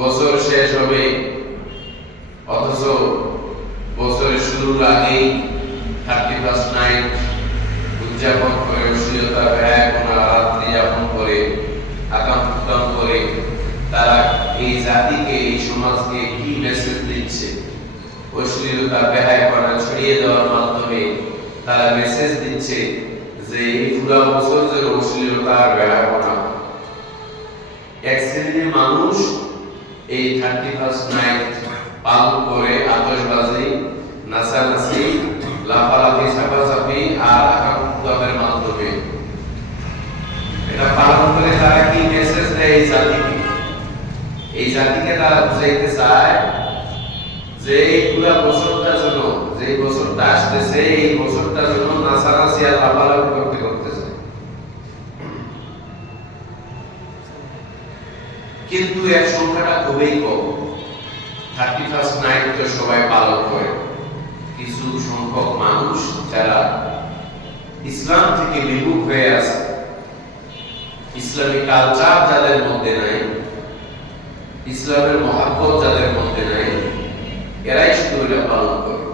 বছর শেষ হবে। অথচ বছরের শুরুর আগেই থার্টি ফার্স্ট নাইট উদযাপন করে অশ্লীলতা ব্যয়পনা রাত্রি যাপন করে করে। তারা এই জাতিকে, এই সমাজকে কি মেসেজ দিচ্ছে? অশ্লীলতা ব্যয়পনা ছড়িয়ে দেওয়ার মাধ্যমে তারা মেসেজ দিচ্ছে যে এই পুরো বছর অশ্লীলতা আর ব্যয়পনা এক শ্রেণির মানুষ এই থার্টি ফার্স্ট নাইট পালন করে আতশবাজি নাচানাচি, লাফালাফি ছাপাছাপি আর আকাঙ্ক্ষার মাধ্যমে। এটা পালন করে তারা কি মেসেজ দেয় এই জাতিকে? এই জাতিকে তারা বুঝাইতে চায় যে এই পুরা বছরটা যেন, যে বছরটা আসতেছে, এই বছরটা যেন নাচানাচি আর লাফালাফি করতে করতেছে কিন্তু এর সংখ্যাটা খুবই কম। থার্টি ফার্স্ট নাইট তো সবাই পালন করে। কিছু সংখ্যক মানুষ যারা ইসলাম থেকে বিমুখ হয়ে আছে, ইসলামী কালচার যাদের মধ্যে নাই, ইসলামের মহাব্বত যাদের মধ্যে নাই, এরাই শুধু এটা পালন করে।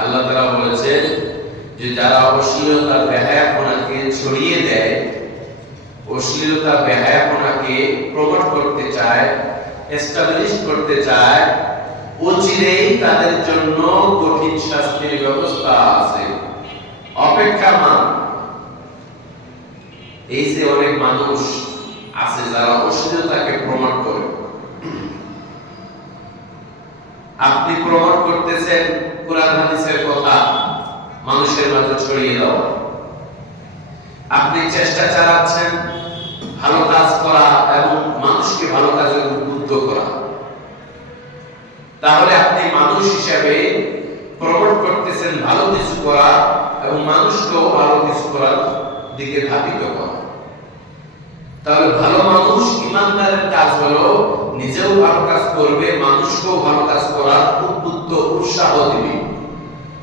আল্লাহ তারা বলেছেন যে যারা অবশ্যই অশ্লীলতা বেহায়াপনাকে ছড়িয়ে দেয় অশ্লীলতা, বেহায়াপনাকে প্রমোট করতে চায় এস্টাবলিশ করতে চায়, অচিরেই তাদের জন্য কঠিন শাস্তির ব্যবস্থা আছে। অপেক্ষা এই যে অনেক মানুষ আছে যারা অশ্লীলতাকে প্রমোট করে। আপনি প্রমোট করতেছেন কোরআন, হাদিসের কথা, মানুষের মাঝে ছড়িয়ে দেওয়া। আপনি চেষ্টা চালাচ্ছেন ভালো কাজ করা এবং মানুষকে ভালো কাজে উদ্বুদ্ধ করা। তাহলে আপনি মানুষ হিসেবে প্রমোট করতেছেন ভালো কিছু করা এবং মানুষকেও ভালো কিছু করার দিকে ধাবিত করা। তাহলে ভালো মানুষ ইমানদারের কাজ হলো নিজেও ভালো কাজ করবে, মানুষকেও ভালো কাজ করার উদ্বুদ্ধ, উৎসাহ দিবে।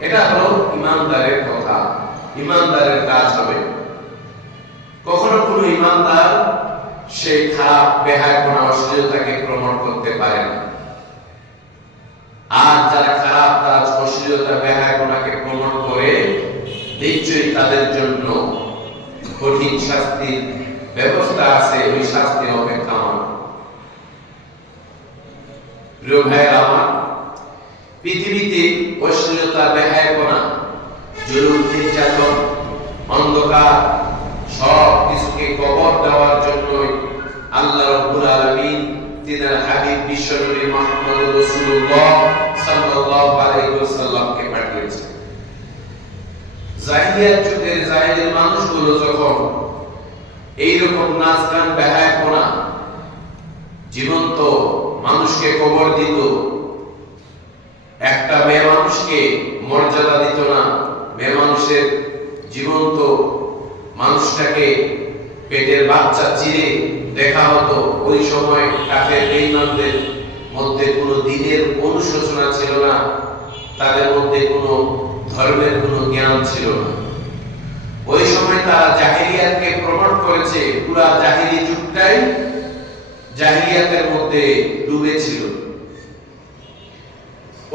এটা হলো ইমানদারের কথা। ইমানদারের কাজ হবে কখনো কোনো ইমানদার, সে খারাপ বেহায় কোন অশ্লীলতাকে প্রমোট করতে পারে না। আর যারা খারাপ কাজ অশ্লীলতা, বেহায় কোনাকে প্রমোট করে নিশ্চয়ই তাদের জন্য কঠিন শাস্তির ব্যবস্থা আছে ওই শাস্তির অপেক্ষা প্রিয় ভাইয়ের আমার, পৃথিবীতে অশ্লীলতা বেহায়পনা জরুর নির্যাতন, অন্ধকার সব কিছুকে কবর দেওয়ার জন্য আল্লাহ রাব্বুল আলামিন তিনার হাবিব বিশ্বনবী মুহাম্মদ রাসূলুল্লাহ সাল্লাল্লাহু আলাইহি ওয়াসাল্লামকে পাঠিয়েছেন। জাহিলিয়াত যুগের জাহিলি মানুষগুলো যখন এইরকম নাচ গান বেহায়াপনা, জীবন্ত মানুষকে কবর দিত, একটা মেয়ে মানুষকে মর্যাদা দিত না, মেয়ে মানুষের জীবন্ত মানুষটাকে পেটের বাচ্চা চিরে দেখা হতো, ওই সময় কাফের বেঈমানদের মধ্যে কোনো দিনের অনুশোচনা ছিল না, তাদের মধ্যে কোনো ধর্মের কোনো জ্ঞান ছিল না। ওই সময় তারা জাহিলিয়াতকে প্রমোট করেছে, পুরা জাহিলি যুগটাই জাহিলিয়াতের মধ্যে ডুবে ছিল।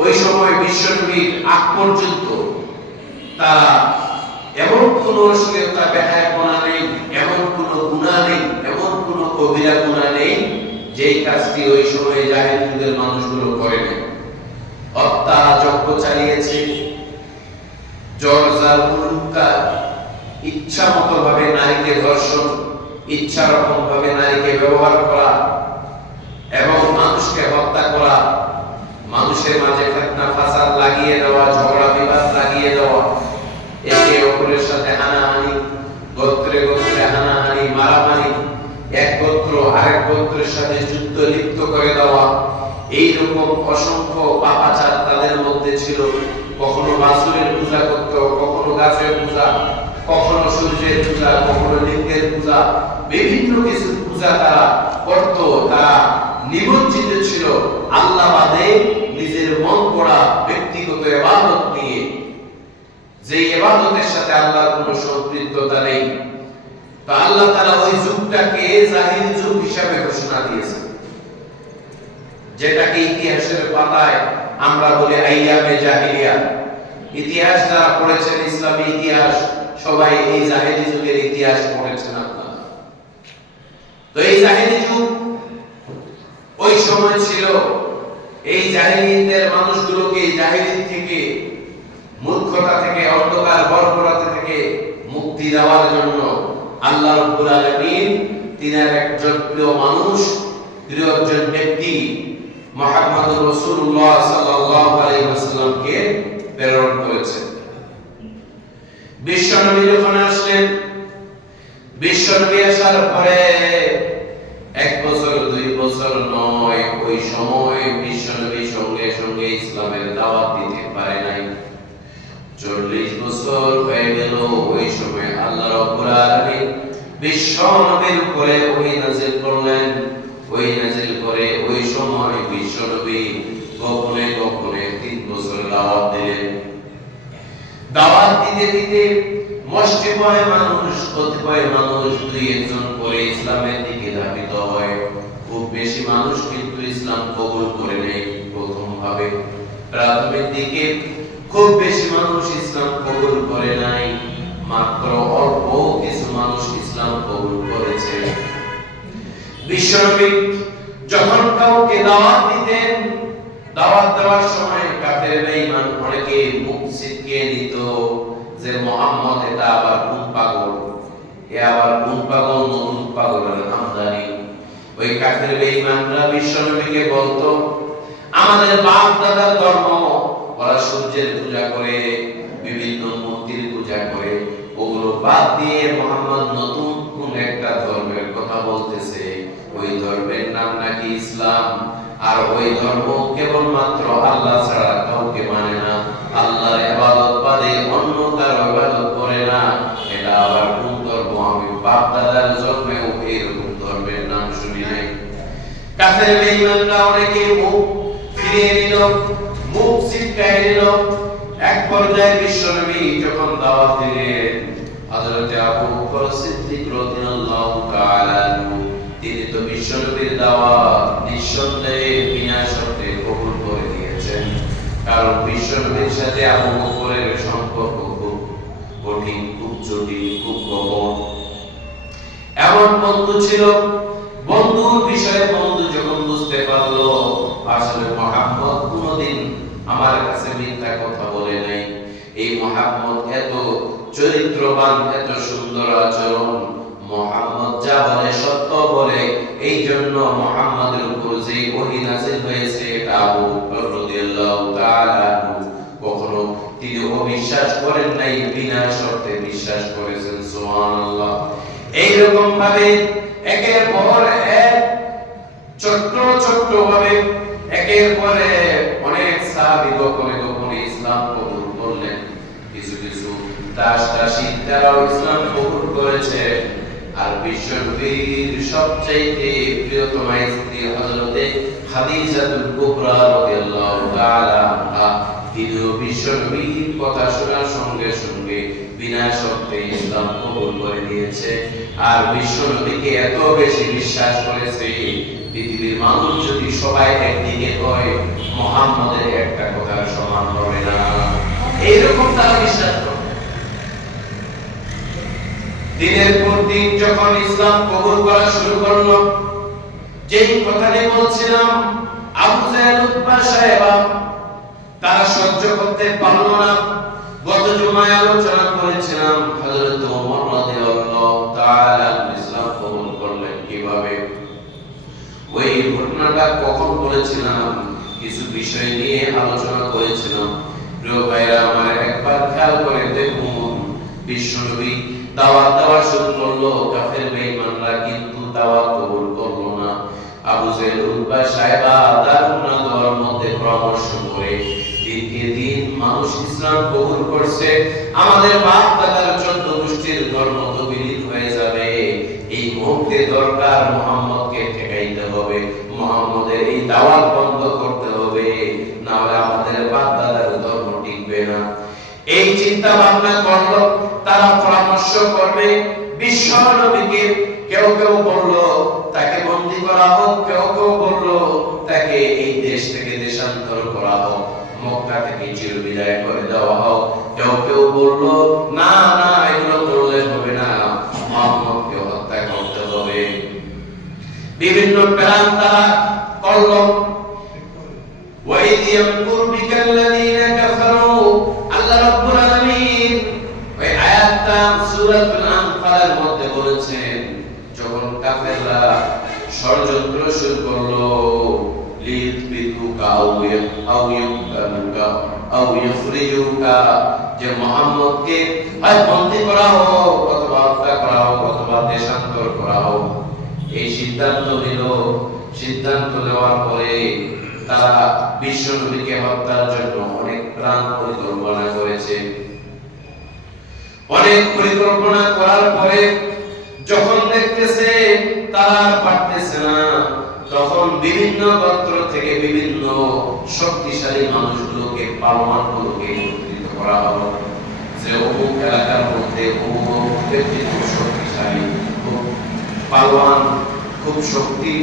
ওই সময় বিশ্বনবীর আগ পর্যন্ত তারা এমন কোন অশ্লীলতা বেহায় গোনা নেই, এমন কোন গুণা নেই, এমন কোন কবিরা গুণা নেই, যেই কাজটি ওই সময়ে জাহিল মানুষগুলো করে নাই হত্যা, যজ্ঞ চালিয়েছে জর্জার মুলুক্কার ইচ্ছা মতো ভাবে নারীকে ধর্ষণ, ইচ্ছা রকম ভাবে নারীকে ব্যবহার করা এবং মানুষকে হত্যা করা, মানুষের মাঝে ফেতনা লাগিয়ে দেওয়া, ঝগড়া, বিবাদ লাগিয়ে দেওয়া একে অপরের সাথে হানাহানি, গোত্রে গোত্রে হানাহানি, মারামারি, এক গোত্র আরেক গোত্রের সাথে যুদ্ধ লিপ্ত করে দেওয়া এই রকম অসংখ্য পাপাচার তাদের মধ্যে ছিল। কখনো বাসুরের পূজা করত, কখনো গাছের পূজা, কখনো সূর্যের পূজা, কখনো লিঙ্গের পূজা, বিভিন্ন কিছু পূজা তারা করত, তারা নিমজ্জিত ছিল। আল্লাহ বাদে নিজের মন পড়া ব্যক্তিগত এবাদত যে এবাদতের সাথে আল্লাহর কোনো সম্পৃক্ততা নেই, তো আল্লাহ তাআলা ওই যুগটাকে জাহিল যুগ হিসাবে ঘোষণা দিয়েছেন। যেটাকে ইতিহাসের পাতায় আমরা বলি আইয়ামে জাহিলিয়া। ইতিহাস যারা পড়েছেন, ইসলামী ইতিহাস, সবাই এই জাহেলি যুগের ইতিহাস পড়েছেন আপনারা। তো এই জাহেলি যুগ ওই সময় ছিল, এই জাহিলিয়তের মানুষগুলোকে জাহিলিয়ত থেকে মূর্খতা থেকে, অন্ধকার বর্বরতা থেকে মুক্তি দেওয়ার জন্য আল্লাহ রাব্বুল আলামিন তিনার একজন প্রিয় মানুষ প্রিয় একজন ব্যক্তি মুহাম্মদুর রাসূলুল্লাহ সাল্লাল্লাহু আলাইহি ওয়াসাল্লামকে প্রেরণ করেছেন। বিশ্বনবী যখন আসলেন, বিশ্বনবী আসার পরে এক বছর, দুই বছর নয়, ওই সময় আলামিন বিশ্ব নবীর উপরে ওই নাজিল করলেন, ওই নাজিল করে ওই সময় বিশ্ব নবী গোপনে গোপনে তিন বছর দাওয়াত দিলেন। দাওয়াত দিতে দিতে মুষ্টিময় মানুষ, কতিপয় মানুষ দুই একজন করে ইসলামের দিকে ধাবিত হয়। খুব বেশি মানুষ কিন্তু ইসলাম কবুল করে নেই প্রথম ভাবে প্রাথমিক দিকে খুব বেশি মানুষ ইসলাম কবুল করে নাই। মাত্র অল্প কিছু মানুষ ইসলাম কবুল করেছে। বিশ্বনবী যখন কাউকে দাওয়াত দিতেন, দাওয়াত দেওয়ার সময় কাফের বেঈমান অনেকে মুখ ছিটকে দিত যে, মোহাম্মদ, এটা আবার কোন পাগল? এ আবার কোন পাগল, নতুন পাগলের আমদানি ওই কাফের বেঈমানরা বিশ্বনবীকে বলতো, আমাদের বাপ দাদার ধর্ম, ওরা সূর্যের পূজা করে বিভিন্ন বাদ দিয়ে মোহাম্মদ নতুন কোন একটা ধর্মের কথা বলতেছে। ওই ধর্মের নাম নাকি ইসলাম। আর ওই ধর্ম কেবলমাত্র আল্লাহ ছাড়া কাউকে মানে না। আল্লাহর ইবাদত বাদে অন্য কারও ইবাদত করে না। এটা আবার কোন ধর্ম? আমি বাপ দাদার জন্মেও এরকম ধর্মের নাম শুনি নাই। কাফের বেঈমানরা অনেকে মুখ ফিরিয়ে নিল, মুখ ছিটকায় নিল। এক পর্যায়ে বিশ্বনবী যখন দাওয়াত দিলেন হযরতে আবু বকর সিদ্দিক রাদিয়াল্লাহু তাআলা তিনি তো বিশ্বনবীর দাওয়াত নিঃসন্দেহে বিনা শর্তে কবুল করে দিয়েছেন কারণ বিশ্বনবীর সাথে আবু বকরের সম্পর্ক খুব কঠিন, খুব জটিল, খুব গোপন এমন বন্ধু ছিল, বন্ধুর বিষয়ে বন্ধু যখন বুঝতে পারল, আসলে মোহাম্মদ কোনোদিন আমার কাছে মিথ্যা কথা বলে নাই। এই মোহাম্মদ এত চরিত্রবান এত সুন্দর আচরণ। মোহাম্মদ যা বলে সত্য বলে, এই জন্য মোহাম্মদের উপর যে ওহী নাযিল হয়েছে, এটা আবু রাদিয়াল্লাহু তাআলা কখনো তিনি অবিশ্বাস করেন নাই, বিনা শর্তে বিশ্বাস করেছেন, সুবহানাল্লাহ। এইরকম ভাবে একের পর এক, ছোট্ট ছোট্ট ভাবে একের পর অনেক সাহাবী গোপনে গোপনে ইসলাম কবুল দাস আর বিশ্বনবীর সবচাইতে আর বিশ্বনবীকে এত বেশি বিশ্বাস করেছে, পৃথিবীর মানুষ যদি সবাই একদিকে হয়, মোহাম্মদের একটা কথার সমান হবে না। এইরকম তারা বিশ্বাস করে। দিনের পর দিন যখন ইসলাম কবুল করা শুরু করল, যেই কথাটি বলছিলাম, আবু জাহেল উতবা সাহেবা, তারা সহ্য করতে পারল না। গত জুমায় আলোচনা করেছিলাম, হযরত ওমর রাদিয়াল্লাহু তাআলা ইসলাম কবুল করলেন কীভাবে? ওই ঘটনাটা কখন বলেছিলাম? কিছু বিষয় নিয়ে আলোচনা করেছিলাম। প্রিয় ভাইরা আমার একবার খেয়াল করে দেখুন বিশ্বনবী দাওয়াত দেওয়া শুরু কাফের বেঈমানরা কিন্তু দাওয়াত কবুল করল না। আবু জাহেল উতবা সাহেবা দারুণ দেওয়ার মধ্যে পরামর্শ করে, দিনকে দিন মানুষ ইসলাম কবুল করছে, আমাদের বাপ দাদার চোদ্দ গোষ্ঠীর ধর্ম তো বিলীন হয়ে যাবে। এই মুহূর্তে দরকার মোহাম্মদকে ঠেকাইতে হবে, মোহাম্মদের এই দাওয়াত বন্ধ করতে হবে। না হলে আমাদের বাপ দাদার ধর্ম টিকবে না এই চিন্তা ভাবনা করল তারা পরামর্শ করবে। বিশ্বনবীকে কেউ কেউ বলল, তাকে বন্দি করা হোক। কেউ কেউ বলল, তাকে এই দেশ থেকে দেশান্তর করা হোক। মক্কা থেকে চির বিদায় করে দেওয়া হোক। কেউ কেউ বলল, না না, এগুলো করলে হবে না। মোহাম্মদকে হত্যা করতে হবে। বিভিন্ন প্ল্যান তারা করল ওয়াইদিয়াম কুরবিকাল্লাযী কাফেররা ষড়যন্ত্র শুরু করল। যে মুহাম্মদকে হয় বন্দী করা হোক অথবা হত্যা করা হোক অথবা দেশান্তর করা হোক এই সিদ্ধান্ত নিল। সিদ্ধান্ত নেওয়ার পরে তারা বিশ্ব নবীকে হত্যার জন্য অনেক প্রাণ পরিকল্পনা করেছে। অনেক পরিকল্পনা করার পরে যখন দেখতেছে তারা পারতেছে না। তখন বিভিন্ন গোত্র থেকে বিভিন্ন শক্তিশালী মানুষগুলোকে পালমান গুলোকে একত্রিত করা হলো। যে অমুক এলাকার মধ্যে অমুক শক্তিশালী, খুব খুব শক্তি।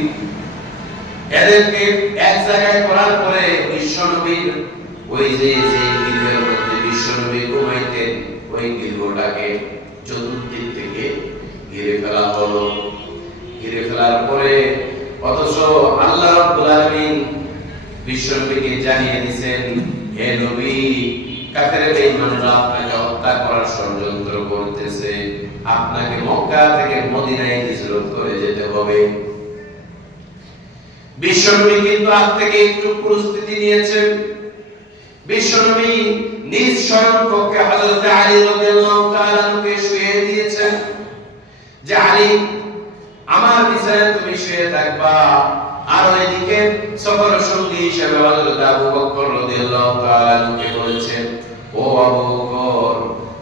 এদেরকে এক জায়গায় করার পরে বিশ্বনবীর ওই যে যে গৃহের মধ্যে বিশ্বনবী ঘুমাইতেন, ওই গৃহটাকে চতুর্দিক থেকে ঘিরে ফেলা হলো। ঘিরে ফেলার পরে অথচ আল্লাহ রাব্বুল আলামিন বিশ্বনবীকে জানিয়ে দিয়েছেন, হে নবী, কাফের বেঈমানরা আপনাকে হত্যা করার ষড়যন্ত্র করতেছে। আপনাকে মক্কা থেকে মদিনায় হিজরত করে যেতে হবে। বিশ্বনবী কিন্তু আজ থেকে একটু প্রস্তুতি নিয়েছেন। বিশ্বনবী নিজ স্বয়ং কক্ষে হযরত আলী রাদিয়াল্লাহু তাআলা কে শুয়ে দিয়েছেন যে, আলী আমার বিছানায় তুমি শুয়ে থাকবা। আর ওইদিকে সফর সঙ্গী হিসেবে হযরত আবু বকর রাদিয়াল্লাহু তাআলা কে বলেছেন ও আবু বকর,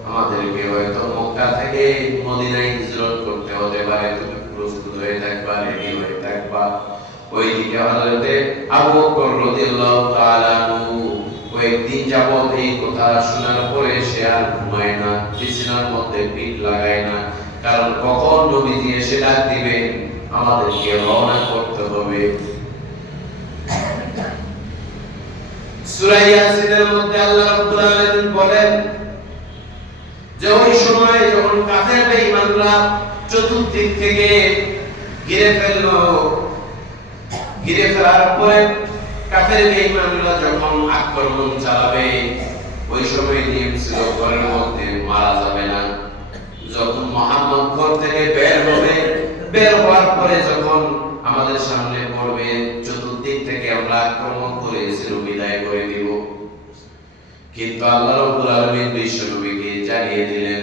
আমাদেরকে হয়তো মক্কা থেকে মদিনায় হিজরত করতে হতে পারে। তুমি প্রস্তুত হয়ে থাকবা রেডি হয়ে থাকবা। ওইদিকে আবু বকর রাদিয়াল্লাহু তাআলা কয়েকদিন যাবত এই কথা শোনার পরে সে আর ঘুমায় না, বিছানার মধ্যে পিঠ লাগায় না। কখন এসে ডাক আমাদেরকে রওনা করতে হবে। মধ্যে আল্লাহ রাব্বুল আলামিন বলেন যে ওই যখন চতুর্দিক থেকে ঘিরে ফেলল, ঘিরে ফেলার পরে কাফের বেঈমানরা যখন আক্রমণ চালাবে, ওই সময় নিয়ম ছিল ঘরের মধ্যে মারা যাবে না। যখন ঘর থেকে বের হবে, বের হওয়ার পরে যখন আমাদের সামনে পড়বে, চতুর্দিক থেকে আমরা আক্রমণ করে চির বিদায় করে দিব। কিন্তু আল্লাহ রাব্বুল আলামিন বিশ্ব নবীকে জানিয়ে দিলেন,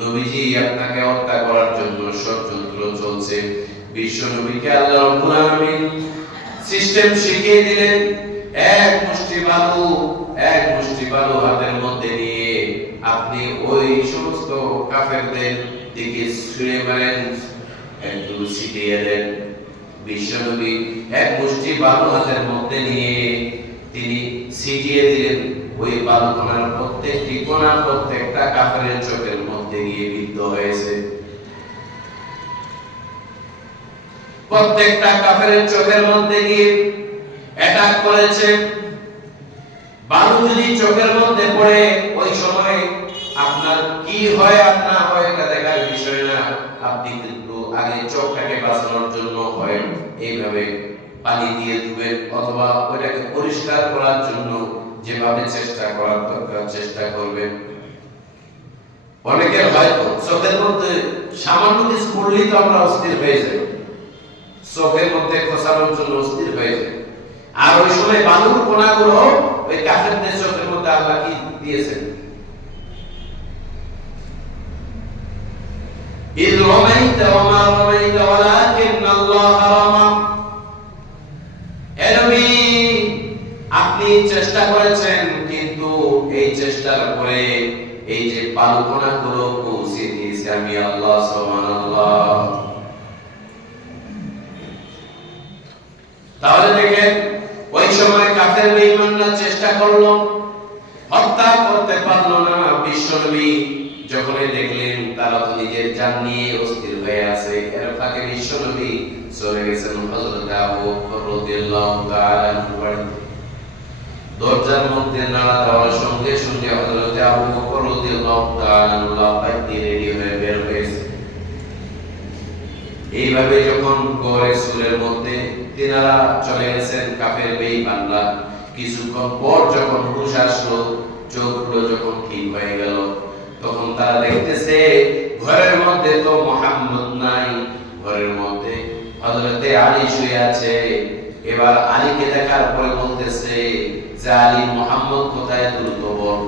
নবীজি, আপনাকে হত্যা করার জন্য ষড়যন্ত্র চলছে। বিশ্ব নবীকে আল্লাহ রাব্বুল আলামিন সিস্টেম শিখিয়ে দিলেন, এক মুষ্টি বালু, এক মুষ্টি বালু হাতের মধ্যে নিয়ে আপনি কাফেরদের দিকে ছুঁড়ে মারেন। একটু ছিটিয়ে দেন বিশ্বনবী এক মুষ্টি বালু হাতের মধ্যে নিয়ে তিনি ছিটিয়ে দিলেন। ওই বালু কণার প্রত্যেকটি কণা প্রত্যেকটা কাফেরের চোখের মধ্যে গিয়ে বিদ্ধ হয়েছে। প্রত্যেকটা চোখের মধ্যে গিয়ে অ্যাটাক করেছে। যদি চোখের মধ্যে পড়ে, ওই সময় আপনার কি হয় আর না হয় এটা দেখার বিষয় না, আপনি কিন্তু আগে চোখটাকে বাঁচানোর জন্য হয়, এইভাবে পানি দিয়ে দিবেন অথবা ওইটাকে পরিষ্কার করার জন্য যেভাবে চেষ্টা করার দরকার, চেষ্টা করবেন। অনেকের হয়তো চোখের মধ্যে সামান্য কিছু পড়লেই তো আমরা অস্থির হয়ে যাই। চোখের মধ্যে খসানোর জন্য অস্থির হয়ে যায় আর ওই সময় বালুর কোনাগুলো ওই কাফেরদের চোখের মধ্যে আল্লাহ কি দিয়েছেন? إذ رميت وما رميت ولكن الله رمى হে নবী, আপনি চেষ্টা করেছেন কিন্তু এই চেষ্টার পরে এই যে বালুকণা গুলো পৌঁছে দিয়েছে আমি আল্লাহ সুবহানাল্লাহ তাহলে দেখেন ওই সময় কাফের বেঈমানরা চেষ্টা করলো হত্যা করতে পারলো না বিশ্বনবী যখনই দেখলেন তারা তো নিজের জান নিয়ে অস্থির হয়ে আছে, এর ফাঁকে বিশ্বনবী চলে গেছেন আবু দরজার মধ্যে নাড়া দেওয়ার সঙ্গে সঙ্গে আবু বকর তাআলা রেডি হয়ে বের হয়েছে। এইভাবে যখন গড়ে সুরের মধ্যে তিনারা চলে গেছেন কাফের বেঈমানরা কিছুক্ষণ পর যখন হুশ আসলো চোখগুলো যখন ঠিক হয়ে গেল তখন তারা দেখতেছে, ঘরের মধ্যে তো মোহাম্মদ নাই, ঘরের মধ্যে হযরতে আলী শুয়ে আছে। এবার আলীকে দেখার পরে বলতেছে যে, আলী, মোহাম্মদ কোথায় দ্রুত বল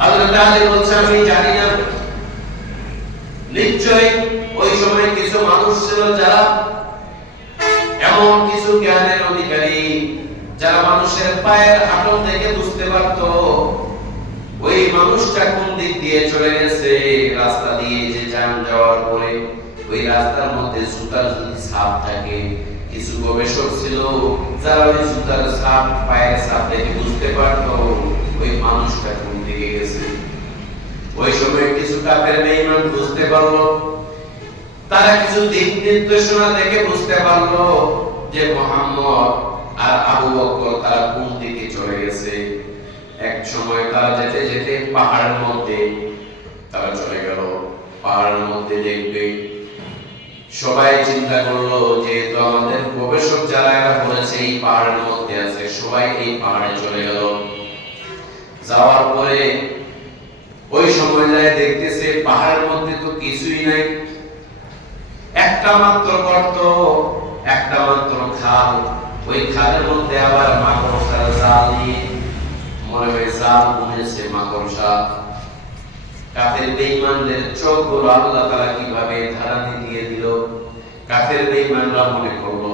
হযরত আলী বলছে, আমি জানি না। নিশ্চয় ওই সময় কিছু মানুষ ছিল যারা এমন কিছু জ্ঞানের অধিকারী, যারা মানুষের পায়ের হাঁটন দেখে বুঝতে পারত। মানুষটা কোন দিক দিয়ে চলে গেছে? রাস্তা দিয়ে যে যান যাওয়ার পরে ওই রাস্তার মধ্যে জুতার যদি ছাপ থাকে, কিছু গবেষক ছিল, যারা ওই জুতার ছাপ, পায়ের ছাপ দেখে বুঝতে পারত ওই মানুষটা কোন দিকে গেছে। ওই সময় কিছু কাফের বেঈমান বুঝতে পারল। তারা কিছু দিক নির্দেশনা দেখে বুঝতে পারল যে মোহাম্মদ আর আবু বকর তারা কোন দিকে চলে গেছে। এক সময় তারা যেতে যেতে পাহাড়ের মধ্যে তারা চলে গেল। পাহাড়ের মধ্যে দেখবে সবাই চিন্তা করল যেহেতু আমাদের গবেষক যারা এরা বলেছে এই পাহাড়ের মধ্যে আছে, সবাই এই পাহাড়ে চলে গেল। যাওয়ার পরে ওই সময় যায় দেখতেছে পাহাড়ের মধ্যে তো কিছুই নাই। একটা মাত্র গর্ত, একটা মাত্র খাল, ওই খালের মধ্যে আবার মাকড়সার জাল দিয়ে মনে হয় জাল বুনেছে মাকড়সা কাফের বেঈমানদের চোখগুলো আল্লাহ তাআলা কীভাবে ধারানি দিয়ে দিল? কাফের বেঈমানরা মনে করল,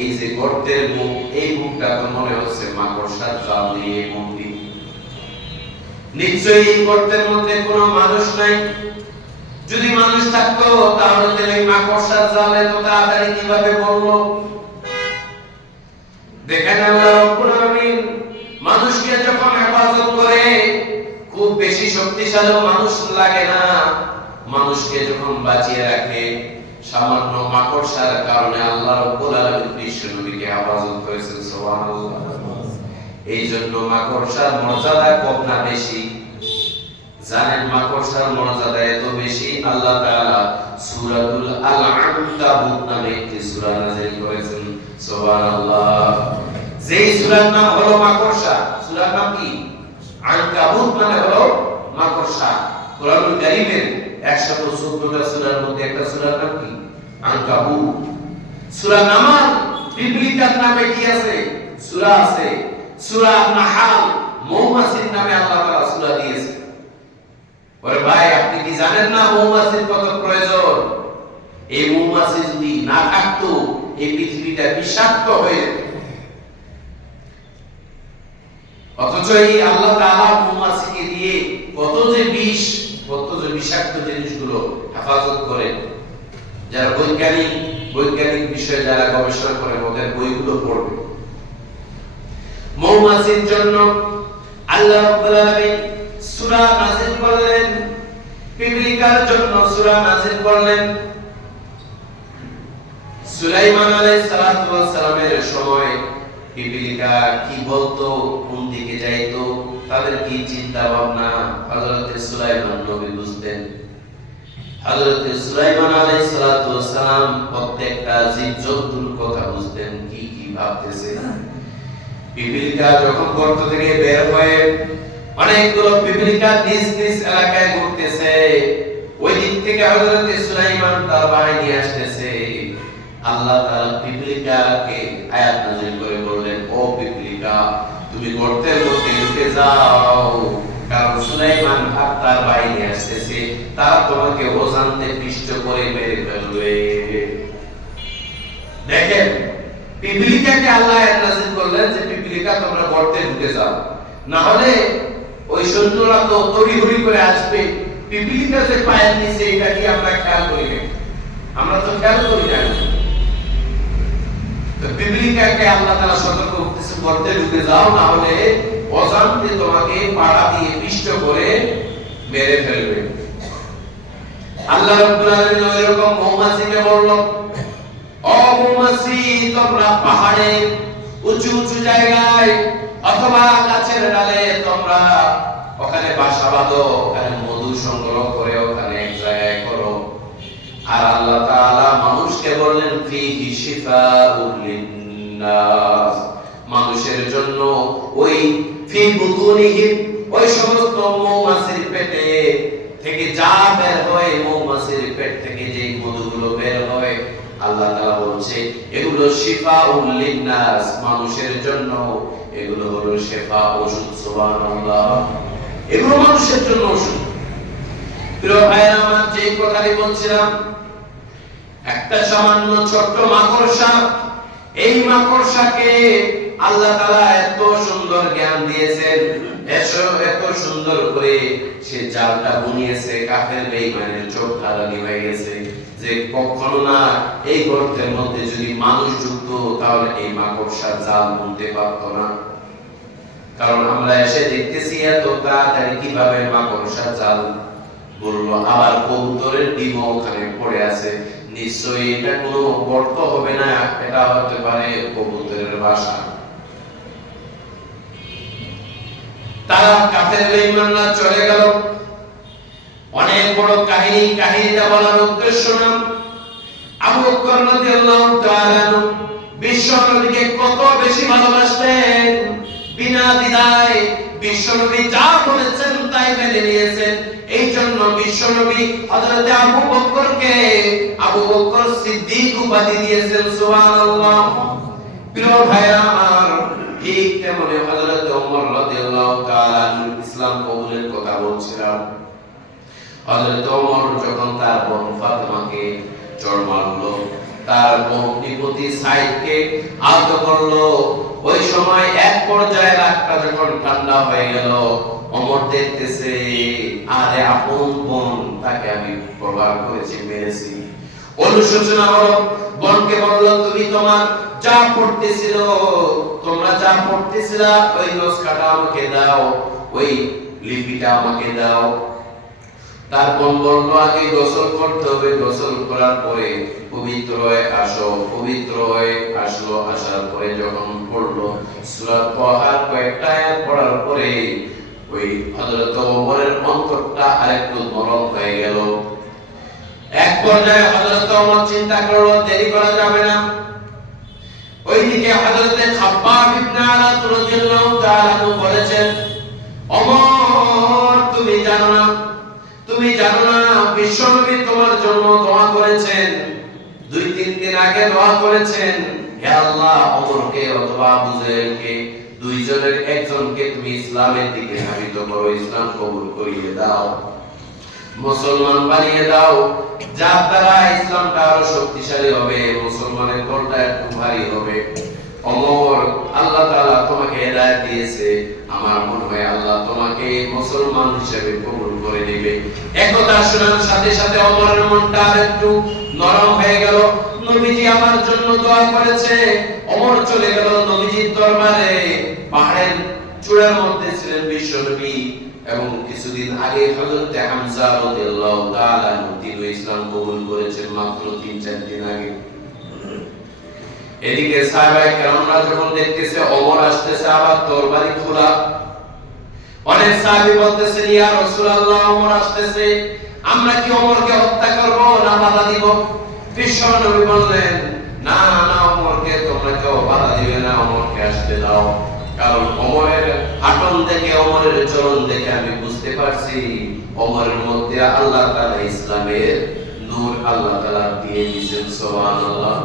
এই যে গর্তের মুখ, এই মুখটা তো মনে হচ্ছে মাকড়সার জাল দিয়ে মুক্তি। নিশ্চয়ই এই গর্তের মধ্যে কোনো মানুষ নাই? যদি মানুষ থাকতো, তাহলে এই মাকড়সার জাল এত তাড়াতাড়ি কীভাবে পড়ল? দেখেন আল্লাহ রব্বুল আলামিন যখন হেফাজত করে খুব বেশি শক্তিশালী মানুষ লাগে না। মানুষকে যখন বাঁচিয়ে রাখে, সামান্য মাকড়সার কারণে আল্লাহ রব্বুল আলামিন বিশ্ব নবীকে হেফাজত করেছেন, সুবহানাল্লাহ। এই জন্য মাকড়সার মর্যাদা কম না বেশি। জানেন মাকড়সার মর্যাদা এত বেশি, আল্লাহ তাআলা সূরাতুল আল আনকাবুত নামে একটি সূরা নাযিল করেছেন, সুবহানাল্লাহ। যেই সূরার নাম হলো মাকড়সা, সূরার নাম কি? আনকাবুত মানে হলো মাকড়সা। কোরআনুল কারীমের 114টা সূরার মধ্যে একটা সূরার নাম কি? আনকাবুত সূরা নামাল, বিবৃতার নামে কি আছে? সূরা আছে। সূরা নাহাল, মৌমাছির নামে আল্লাহ তাআলা সূরা দিয়েছে। ওরে ভাই, আপনি কি জানেন না মৌমাছির কত প্রয়োজন? এই মৌমাছি যদি না থাকতো, এই পৃথিবীটা বিষাক্ত হয়ে যেত। অথচ এই আল্লাহ তাআলা মৌমাছিকে দিয়ে কত যে বিষ, কত যে বিষাক্ত জিনিসগুলো হেফাজত করে। যারা বৈজ্ঞানিক বৈজ্ঞানিক বিষয়ে যারা গবেষণা করে, ওদের বইগুলো পড়বে। মৌমাছির জন্য আল্লাহ রাব্বুল আলামিন সূরা নাযিল করলেন। পিপলিকার জন্য সূরা নাযিল করলেন। সুলাইমান আলাইহিস সময় পিপলিকা কি বলতো? কোন দিকে যাইতো? তাদের কি চিন্তা ভাবনা হযরতে সুলাইমান নবী বুঝতেন। হযরতে সুলাইমান আলাইহিস সালাতু ওয়াস সালাম প্রত্যেকটা জীবজন্তুর কথা বুঝতেন, কি কি ভাবতেছে। পিপিলিকা যখন গর্ত থেকে বের হয়ে অনেকগুলো পিপিলিকা নিজ নিজ এলাকায় ঘুরতেছে, ওই দিক থেকে হযরত সুলাইমান তার বাহিনী আসতেছে। আল্লাহ তাআলা পিপিলিকাকে আয়াত নাযিল করে বললেন ও তুমি গর্তের মধ্যে ঢুকে যাও। কারণ সুলাইমান আসতেছে তোমাকে অজান্তে পিষ্ট করে মেরে ফেলবে। দেখেন আল্লাহ নাযিল করলেন যে, পিপিলিকা, তোমরা গর্তে ঢুকে যাও। না হলে ওই সৈন্যরা তো তড়িঘড়ি করে আসবে। পিপিলিকা যে পায়ের নিচে, এটা কি আমরা খেয়াল করি না আমরা তো খেয়াল করি না। পিপিলিকাকে আল্লাহ তাআলা সতর্ক গর্তে ঢুকে যাও না হলে অজান্তে তোমাকে পাড়া দিয়ে করে মেরে ফেলবে। আল্লাহ রাব্বুল আলামিন ওইরকম মৌমাছিকে বলল, ও মৌমাছি, তোমরা পাহাড়ে উঁচু উঁচু জায়গায় অথবা গাছের ডালে তোমরা ওখানে বাসা বাঁধো ওখানে মধু সংগ্রহ করে ওখানে এক জায়গায় করো আর আল্লাহ তাআলা মানুষকে বললেন, ফিহি শিফাউল লিন্নাস। মানুষের জন্য ওই ফি বুতুনিহিম ওই সমস্ত মৌমাছির পেটে থেকে যা বের হয়, মৌমাছির পেট থেকে যে মধুগুলো বের হয়, আল্লাহ তাআলা বলছে, এগুলো শিফাউল লিন্নাস। মানুষের জন্য এগুলো হলো শেফা ওষুধ, সুবহানাল্লাহ। এগুলো মানুষের জন্য ওষুধ। প্রিয় ভাইরা আমার যে কথাটি বলছিলাম একটা সামান্য ছোট্ট মাকড়সা। এই মাকড়সাকে আল্লাহ তাআলা এত সুন্দর জ্ঞান দিয়েছেন। এত সুন্দর করে সে জালটা বুনিয়েছে, কাফের বেঈমানের চোখ ধারানি হয়ে গেছে। যে কখনো না এই গর্তের মধ্যে যদি মানুষ ঢুকতো তাহলে এই মাকড়সা জাল বুনতে পারতো না। কারণ আমরা এসে দেখতেছি এত তাড়াতাড়ি কীভাবে মাকড়সা জাল বলল আবার কবুতরের ডিমও ওখানে পড়ে আছে। নিশ্চয়ই এটা কোনো গর্ত হবে না, এটা হতে পারে কবুতরের বাসা। তারা চলে গেল। অনেক বড় কাহিনী, কাহিনীটা বলার উদ্দেশ্য না। আবু বকর রাদিয়াল্লাহু তাআলা বিশ্ব কত বেশি ভালোবাসতেন। বিনা দ্বিধায় বিশ্বনবী যা বলেছেন তাই মেনে নিয়েছেন। জন্য বিশ্বনবী হযরত আবু বকরকে আবু বকর সিদ্দিক উপাধি দিয়েছেন, সুবহানাল্লাহ। প্রিয় ভাইরা আমার, ঠিক তেমনি হযরত ওমর রাদিয়াল্লাহু তাআলা ইসলাম কবুলের কথা বলছিলাম। হযরত ওমর যখন তার বোন ফাতেমাকে চড় মারলো তার ভগ্নিপতি সাইদকে আহত করল, ওই সময় এক পর্যায়ে রাতটা যখন ঠান্ডা হয়ে গেল অমর দেখতেছে, আরে আপন বোন তাকে আমি প্রভাব করেছি, মেরেছি। অনুশোচনা হলো বোনকে বলল, তুমি তোমার যা পড়তেছিল, তোমরা যা পড়তেছিল, ওই নস্কাটা আমাকে দাও, ওই লিপিটা আমাকে দাও। তার বোন বলল, আগে গোসল করতে হবে, গোসল করার পরে পবিত্র হয়ে আসো, পবিত্র হয়ে আসলো, আসার পরে যখন পড়ল সূরা পড়ার কয়েকটা পড়ার পরে ওই হযরত ওমরের অন্তরটা আরেকটু নরম হয়ে গেল। এক পর্যায়ে হযরত ওমর চিন্তা করল, দেরি করা যাবে না। ওইদিকে হযরতে খাব্বাব ইবনে আরাত রাদিয়াল্লাহু তাআলা বলেছেন, ওমর, তুমি জানো না, তুমি জানো না, বিশ্বনবী তোমার জন্য দোয়া করেছেন। দুই তিন দিন আগে দোয়া করেছেন। হে আল্লাহ, ওমরকে অথবা আবু জাহেলকে দুইজনের একজনকে তুমি ইসলামের দিকে ধাবিত করো, ইসলাম কবুল করিয়ে দাও। মুসলমান বানিয়ে দাও, যার দ্বারা ইসলামটা আরও শক্তিশালী হবে, মুসলমানের কলটা একটু ভারী হবে। অমর, আল্লাহ তাআলা তোমাকে হেদায়েত দিয়েছে। আমার মনে হয় আল্লাহ তোমাকে মুসলমান হিসেবে কবুল করে নেবে। একথা শোনার সাথে সাথে অমরের মনটা আর একটু নরম হয়ে গেল। নবীজি আমার জন্য দোয়া করেছে। অমর চলে গেল নবীজির দরবারে। পাহাড়ের চূড়ার মধ্যে ছিলেন বিশ্ব নবী এবং কিছুদিন আগে হযরত হামজা রাদিয়াল্লাহু তাআলা তিনি ইসলাম কবুল করেছেন মাত্র তিন, চার দিন আগে। এদিকে সাহাবায়ে কেরামরা যখন দেখতেছে ওমর আসতেছে, আবার তরবারি খোলা। অনেক সাহাবী বলতেছেন, ইয়া রাসূলুল্লাহ ওমর আসতেছে। আমরা কি ওমরকে হত্যা করব না বাধা দিব? বিশ্ব নবী বললেন, না না ওমরকে তোমরা কেউ বাধা দিবে না ওমরকে আসতে দাও। কারণ ওমরের আটন দেখে ওমরের চরণ দেখে আমি বুঝতে পারছি ওমরের মধ্যে আল্লাহ তাআলা ইসলামের নূর আল্লাহ তাআলা দিয়ে দিয়েছেন, সুবহানাল্লাহ।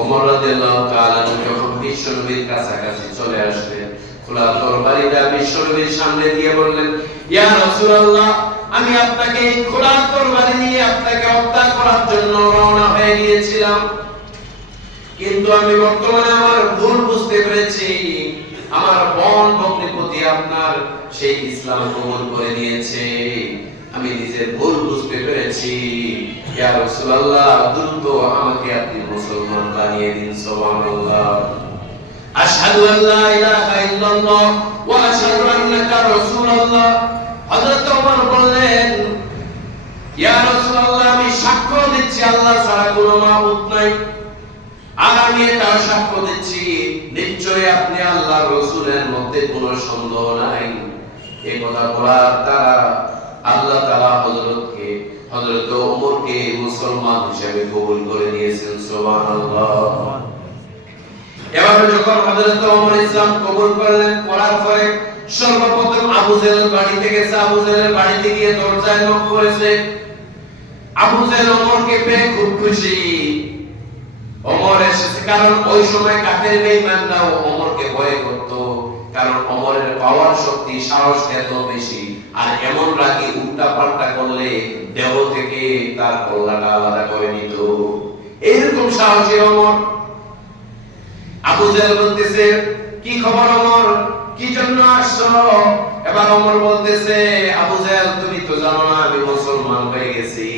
ওমর রাদিয়াল্লাহু তাআলা যখন বিশ্বনবীর কাছাকাছি চলে আসলেন খোলা তরবারিটা বিশ্বনবীর সামনে দিয়ে বললেন, ইয়া রাসূলুল্লাহ আমি আপনাকে খোলা তরবারি নিয়ে আপনাকে হত্যা করার জন্য রওনা হয়ে গিয়েছিলাম। কিন্তু আমি বর্তমানে আমার ভুল বুঝতে পেরেছি। আমার বোন ভগ্নিপতি আপনার সেই ইসলাম কবুল করে নিয়েছে। আমি নিজের ভুল বুঝতে পেরেছি। ইয়া রাসূলুল্লাহ, দ্রুত আমাকে আপনি মুসলমান বানিয়ে দিন, সুবহানাল্লাহ। আশহাদু আল্লা ইলাহা ইল্লাল্লাহ ওয়া আশহাদু আন্নাকা রাসূলুল্লাহ। আল্লাহ ছাড়া কোনো মাবুদ নাই। মুসলমান হিসেবে কবুল করে নিয়েছেন এভাবে যখন হযরত ওমর কবুল করলেন, করার পরে সর্বপ্রথম আবু জেহেল বাড়িতে গেছে। আবু জেহেলের বাড়িতে গিয়ে দরজায় নক করেছে। আবু জেহেল ওমরকে পেয়ে খুব খুশি। ওমর এসেছে কারণ ওই সময় কাফের বেঈমানরাও ওমরকে ভয় করত। কারণ ওমরের পাওয়ার শক্তি, সাহস এত বেশি। আর এমন রাগি উল্টা পাল্টা করলে দেহ থেকে তার কল্লাটা আলাদা করে নিত। এইরকম সাহসী ওমর আবু জেহেল বলতেছে, কি খবর ওমর কি জন্য আসছো? এবার ওমর বলতেছে, আবু জেহেল, তুমি তো জানো না, আমি মুসলমান হয়ে গেছি।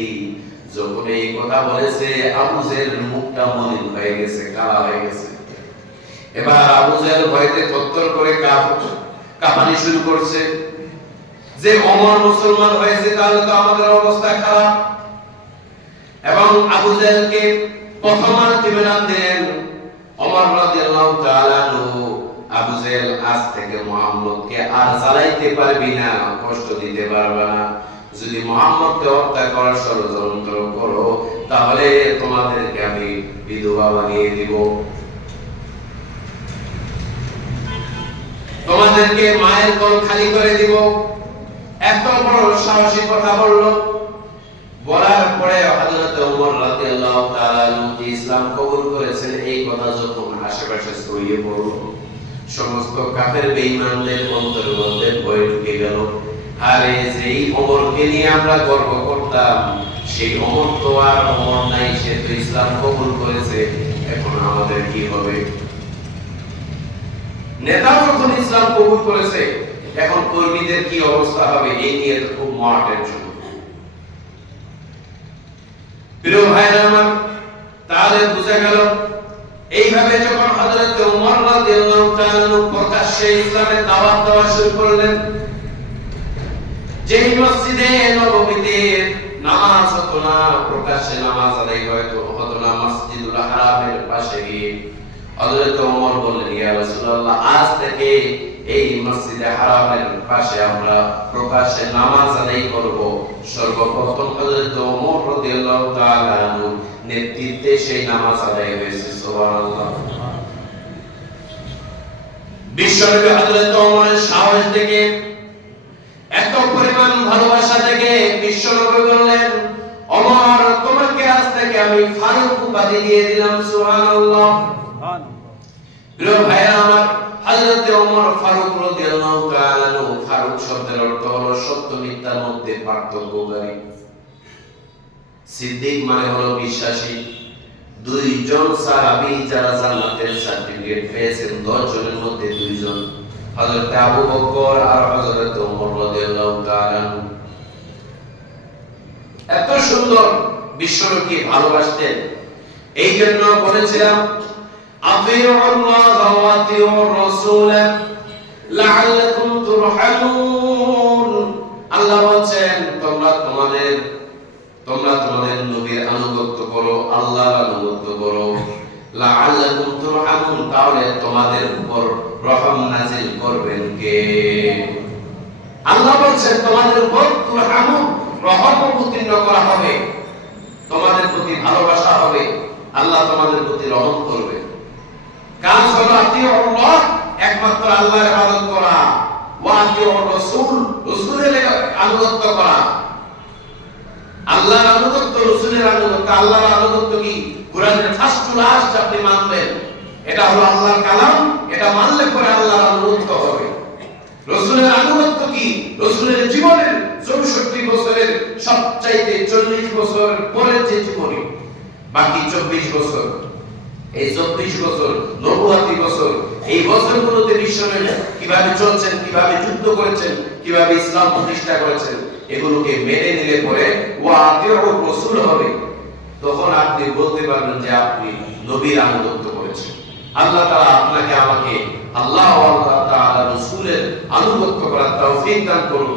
যখন এই কথা বলেছে, আবু জেহেল মুখটা মলিন হয়ে গেছে, কালা হয়ে গেছে। এবার আবু জেহেল ভয়তে থরথর করে কাঁপ কাঁপানি শুরু করছে। যে অমর মুসলমান হয়েছে, তাহলে তো আমাদের অবস্থা খারাপ। এবং আবু জেহেলকে প্রথম আলটিমেটাম দিলেন? ওমর রাদিয়াল্লাহু তাআলা আবু আজ থেকে মুহাম্মদকে আর পারবি না, কষ্ট দিতে পারবে না। যদি মুহাম্মদকে হত্যা করার ষড়যন্ত্র করো, তাহলে তোমাদেরকে আমি বিধবা বানিয়ে দিব। তোমাদেরকে মায়ের কোল খালি করে দিব। এত বড় সাহসী কথা বলল। বলার পরে হযরত ওমর রাদিয়াল্লাহু তাআলা ইসলাম কবুল করেছেন? এই কথা যখন আশেপাশে ছড়িয়ে পড়ল। সমস্ত কাফের বেঈমানদের অন্তরের মধ্যে ভয় ঢুকে গেল। আরে যেই ওমরকে নিয়ে আমরা গর্ব করতাম, সেই ওমর তো আর ওমর নাই, সে তো ইসলাম কবুল করেছে। এখন আমাদের কি হবে? নেতা যখন ইসলাম কবুল করেছে, এখন কর্মীদের কি অবস্থা হবে? এই নিয়ে তো খুব মহা টেনশন প্রিয় ভাইরা আমার, তাহলে বুঝা গেল এইভাবে যখন হযরত ওমর রাদিয়াল্লাহু তাআলা প্রকাশ্যে ইসলামের দাওয়াত দেওয়া শুরু করলেন, যেই মসজিদে নববীতে নামাজ হতো না, প্রকাশ্যে নামাজ আদায় হয়তো হতো না মসজিদুল হারামের পাশে গিয়ে হযরত ওমর বললেন, ইয়া রাসূলুল্লাহ, আজ থেকে এই মসজিদে হারামের পাশে আমরা প্রকাশ্যে নামাজ আদায় করব। সর্বপ্রথম হযরত ওমর রাদিয়াল্লাহু তাআলা আনহু নেতৃত্বে সেই নামাজ আদায় হয়েছে সুবহানাল্লাহ। বিশ্বনবী হযরত ওমরের সাহস দেখে এত পরিমাণ ভালোবাসা থেকে বিশ্বনবী বললেন ওমর তোমাকে আজ থেকে আমি ফারুক উপাধি দিয়ে দিলাম সুবহানাল্লাহ। প্রিয় ভাইরা আমার হযরত ওমর ফারুক রাদিয়াল্লাহু তাআলা ফারুক শব্দের অর্থ হলো সত্য মিথ্যার মধ্যে পার্থক্যকারী সিদ্দিক মানে হলো বিশ্বাসী। দুইজন সাহাবী যারা জান্নাতের সার্টিফিকেট পেয়েছেন দশ জনের মধ্যে দুইজন। হযরত আবু বকর আর হযরত ওমর রাদিয়াল্লাহু তাআলা। এত সুন্দর বিশ্বকে ভালোবাসতেন। এই জন্য বলেছিলাম أطيعوا الله وأطيعوا الرسول لعلكم ترحمون আল্লাহ বলছেন তোমরা তোমাদের তোমরা তোমাদের নবীর আনুগত্য করো আল্লাহর আনুগত্য করো লাআল্লাকুম তুরহামুন তাহলে তোমাদের উপর রহম নাজিল করবেন কে আল্লাহ বলছেন তোমাদের উপর তুরহামুন রহম অবতীর্ণ করা হবে তোমাদের প্রতি ভালোবাসা হবে আল্লাহ তোমাদের প্রতি রহম করবে কাজ এটা হলো পরে আল্লাহর আনুগত্য হবে। রাসূলের কি? রাসূলের জীবনের 64 বছরের সবচাইতে 40 বছর পরের যে জীবনী, বাকি 24 বছর। এই চব্বিশ বছর, নবুয়াতি বছর, এই বছরগুলোতে বিশ্বনবী কীভাবে চলছেন, কীভাবে যুদ্ধ করেছেন, কীভাবে ইসলাম প্রতিষ্ঠা করেছেন, এগুলোকে মেনে নিলে পরে ও আত্মীয় রসুল হবে। তখন আপনি বলতে পারবেন যে আপনি নবীর আনুগত্য করেছেন। আল্লাহ তাআলা আপনাকে আমাকে আল্লাহ আল্লাহ তাআলা রসুলের আনুগত্য করার তৌফিক দান করুন।